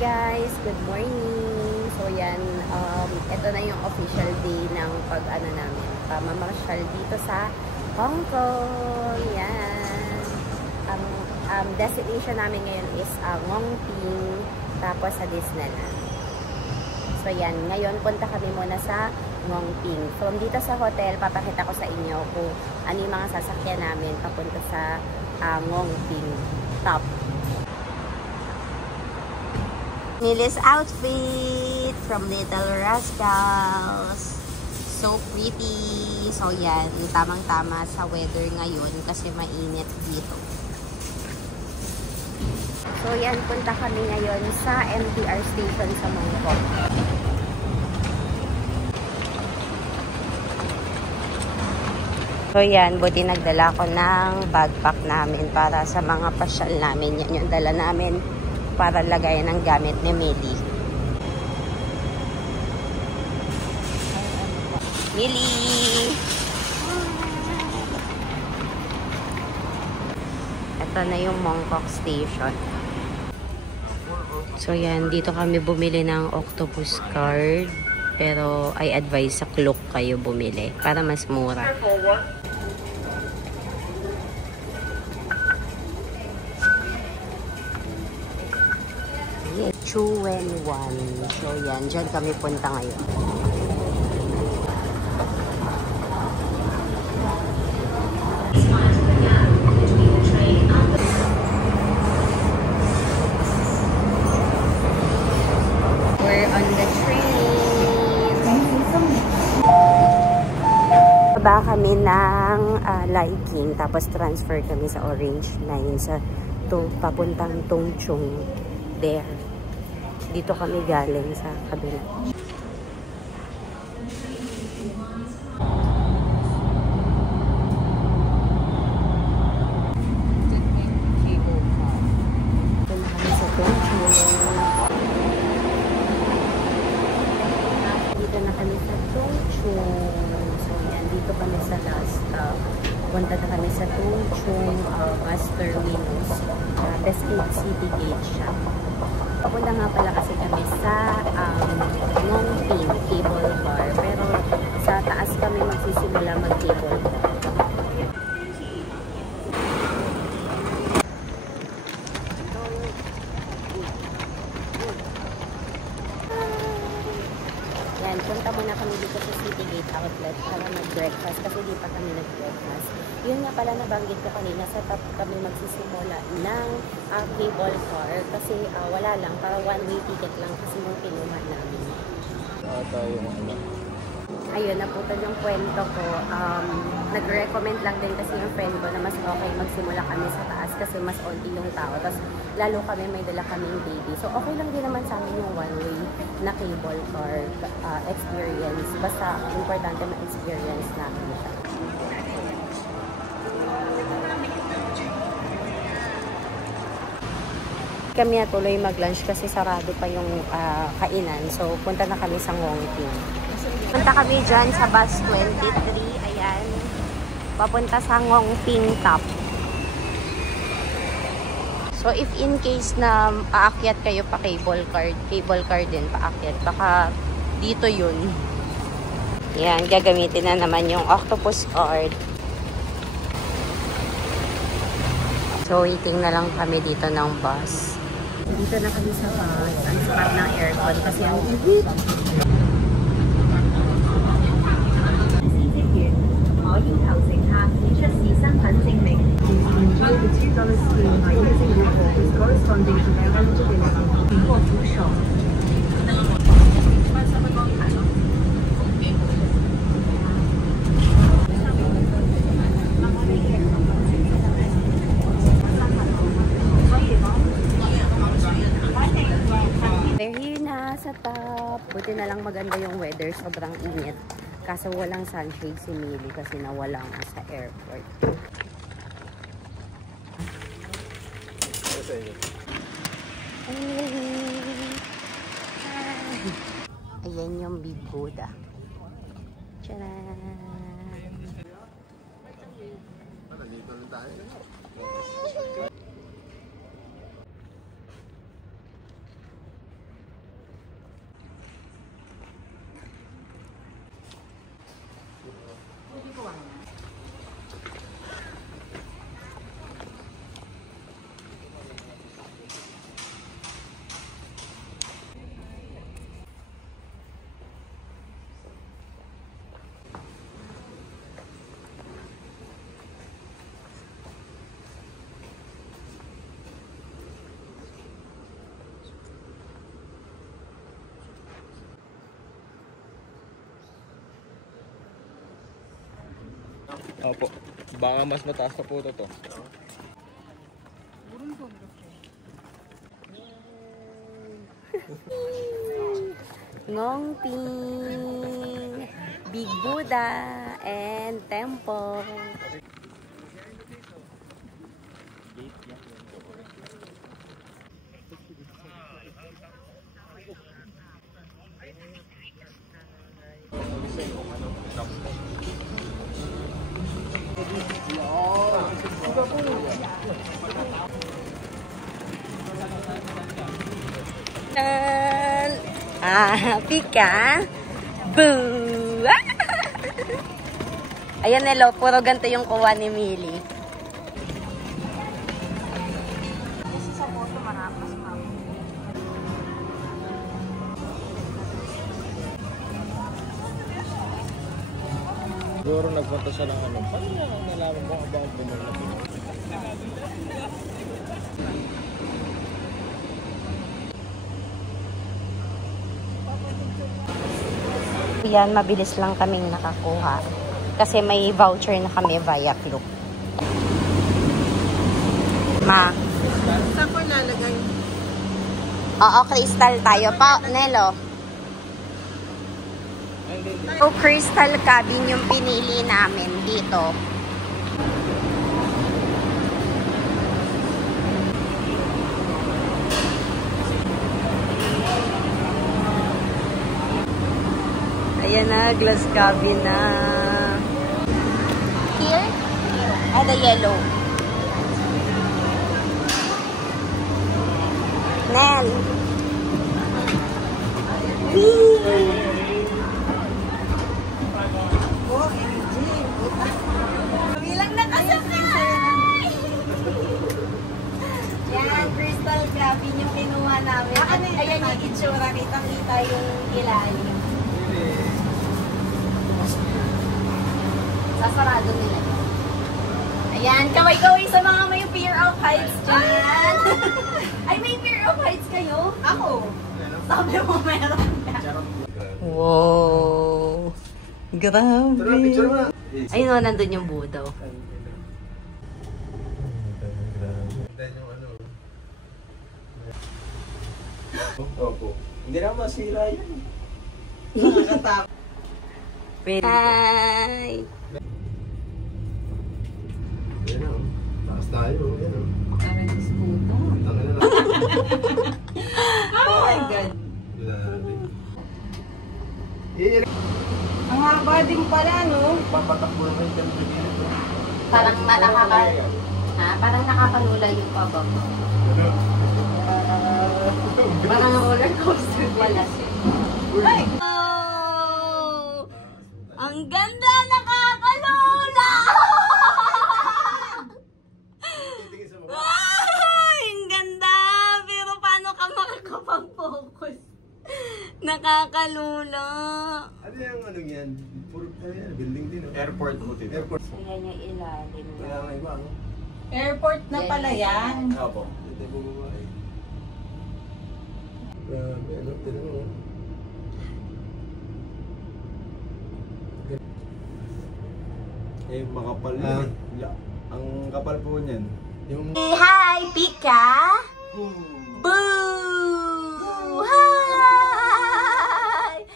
guys, good morning. So yan, ito na yung official day ng pag-ano namin, mamasyal dito sa Hong Kong. Yan. Ang destination namin ngayon is Ngongping, tapos sa Disneyland. So yan, ngayon punta kami muna sa Ngongping. From dito sa hotel, papakita ko sa inyo kung ano yung mga sasakyan namin papunta sa Ngongping top. Nili's outfit from Little Rascals. So pretty. So yan, tamang-tama sa weather ngayon kasi mainit dito. So yan, punta kami ngayon sa MTR station sa Mongkok. So yan, buti nagdala ko ng backpack namin para sa mga pasyal namin. Yan yung dala namin para lagayan ng gamit ni Millie. Millie! Ito na yung Mongkok Station. So yan, dito kami bumili ng octopus card. Pero I advise sa Klook kayo bumili para mas mura. Chuen Wan. So yan, dyan kami punta ngayon. We're on the train. Baba kami ng Liking, tapos transfer kami sa Orange Line sa papuntang Tung Chung. There. Dito kami galing sa kabila. Dito na kami sa Tung Chung. Dito na kami sa Tung Chung. So yan, dito kami sa last stop. Punta na kami sa Tung Chung bus terminus. Westgate City Gate siya. Papunta nga pala kasi kami sa Ngongping cable car. Pero sa taas kami magsisimula mag-cable car. Yan, punta muna kami dito sa City Gate Outlet para mag-breakfast kasi di pa kami nag-breakfast. Yun nga pala nabanggit ko kanina, sa top kami magsisimula ng cable car kasi wala lang, para one-way ticket lang kasi yung kinuha namin. Ayun, naputol yung kwento ko. Nag-recommend lang din kasi yung friend ko na mas okay magsimula kami sa taas kasi mas onti yung tao. Tapos lalo kami may dala kaming baby. So okay lang din naman sa amin yung one-way na cable car experience. Basta importante ma-experience namin siya. Kami natuloy mag-lunch kasi sarado pa yung kainan. So punta na kami sa Ngongping. Punta kami dyan sa bus 23. Ayan. Papunta sa Ngongping top. So if in case na aakyat kayo pa cable car din paakyat, baka dito yun. Yan, gagamitin na naman yung octopus card. So waiting na lang kami dito ng bus. Dito na kami sa bus. Ang sarap ng aircon kasi ang init. Enjoy the $2 scheme by using your course corresponding to their eligibility before you shop. Very na sa top. Buti na lang maganda yung weather. Sobrang init. Kaso walang sunshade si Millie kasi nawala nga sa airport. Ayan yung Big Buddha. Tcharan! Opo. Baka mas mataas pa po to. Ngongping, Big Buddha, and Temple. Happy ka? Boo! Ayan nilo, puro ganito yung kuha ni Millie. Sa photo, marapas ma. Siguro nagpunta siya ng ano. Paano niya nalaman mo ba ang pumunta na Pinoy? Yan, mabilis lang kaming nakakuha. Kasi may voucher na kami via Klook. Ma. Saan ko lalagay? Oo, crystal tayo pa, Nelo. So, crystal cabin yung pinili namin dito. Ayan na, glass cabin na. Here? Oh, the yellow. Nel. Bilang na kasabay! Yan, crystal cabin yung kinuha namin. Ayan yung itsura, kitang-kita yung ilalim. Sasarado nila. Ayan, kaway-kaway sa mga may fear of heights dyan. Ay, may fear of heights kayo? Ako. Sabi mo meron ka. Wow. Grabe. Ayun o, nandun yung budaw. Opo. Hindi na masira yan. Nakakatakot. Hi! Yan o. Takas tayo. Yan o. Kami ng scooter. Tangin na lang. Oh my God. Grabe. Ang haba din pala, no? Papatakbo naman yung ganito dito. Parang parang nakakalula yung pababa. Parang roller coaster pala siya. Ay! Oh! Ang ganda! Nakakalula! Ay! Ang ganda! Pero paano ka makakapag-focus? Nakakalula! Ano yung ano yan? Puro building din o? Airport po dito. Airport. Ayan yung ilalim. Kaya nga iba ano? Airport na pala yan. Opo. Dito yung bumaba eh. Grabe, ano? Tinan mo. Eh, makapal yun eh. Ang kapal po niyan. Yung... Hi, Pika! Boo! Hi!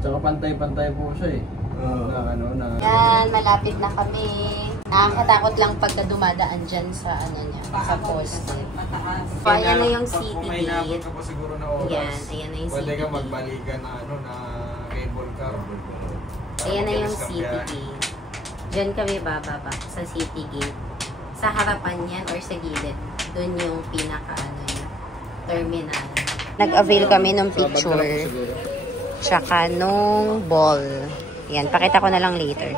Tsaka pantay-pantay po siya eh. Na ano, na... Yan, malapit na kami. Nakakatakot lang pagka dumadaan dyan sa ano niya, sa poste. Mataas. So, ayan na yung city Kung may inabot gate. ka pa siguro na oras, Ayan na yung pwede city ka gate. magbalikan na ano, na cable car. Ayan na yung Mabilis kang city biyahe. gate. Diyan kami bababa sa city gate. Sa harapan yan or sa gilid. Doon yung pinaka ano niya, terminal. Nag-avail kami ng picture. Tsaka nung ball. Yan, pakita ko na lang later.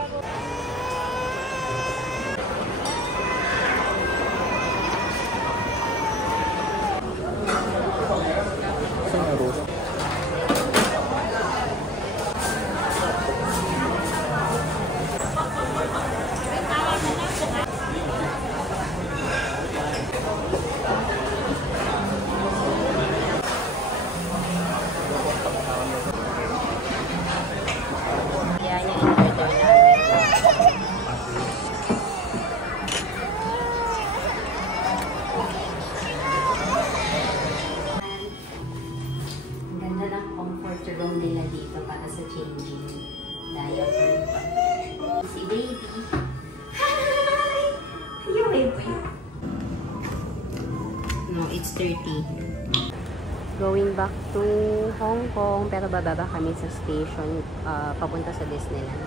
City. Going back to Hong Kong, pero bababa kami sa station papunta sa Disneyland.